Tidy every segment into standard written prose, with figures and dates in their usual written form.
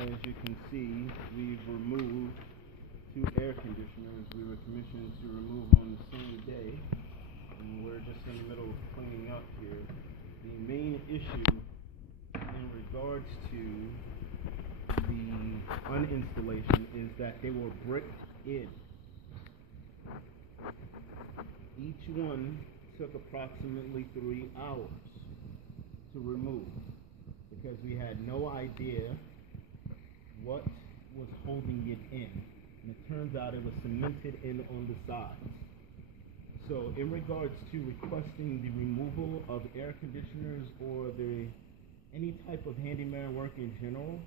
As you can see, we've removed 2 air conditioners we were commissioned to remove on the same day, and we're just in the middle of cleaning up here. The main issue in regards to the uninstallation is that they were bricked in. Each one took approximately 3 hours to remove because we had no idea what was holding it in. And it turns out it was cemented in on the sides. So in regards to requesting the removal of air conditioners or any type of handyman work in general,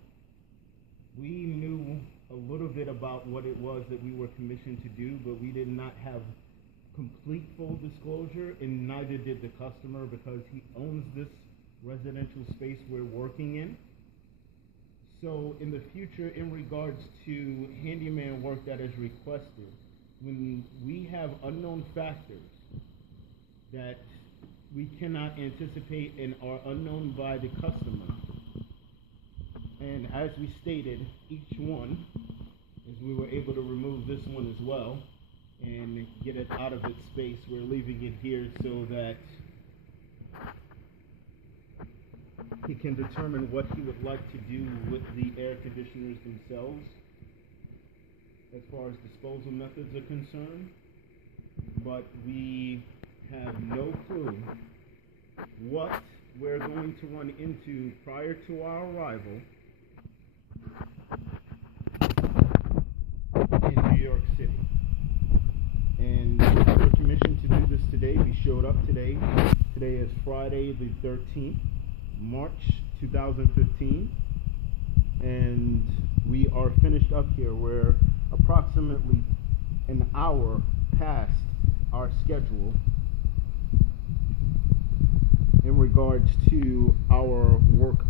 we knew a little bit about what it was that we were commissioned to do, but we did not have complete full disclosure, and neither did the customer because he owns this residential space we're working in. So in the future, in regards to handyman work that is requested, when we have unknown factors that we cannot anticipate and are unknown by the customer, and as we stated, each one, as we were able to remove this one as well and get it out of its space, we're leaving it here so that he can determine what he would like to do with the air conditioners themselves as far as disposal methods are concerned. But we have no clue what we're going to run into prior to our arrival in New York City. And we were commissioned to do this today. We showed up today. Today is Friday the 13th. March 2015, and we are finished up here. We're approximately an hour past our schedule in regards to our work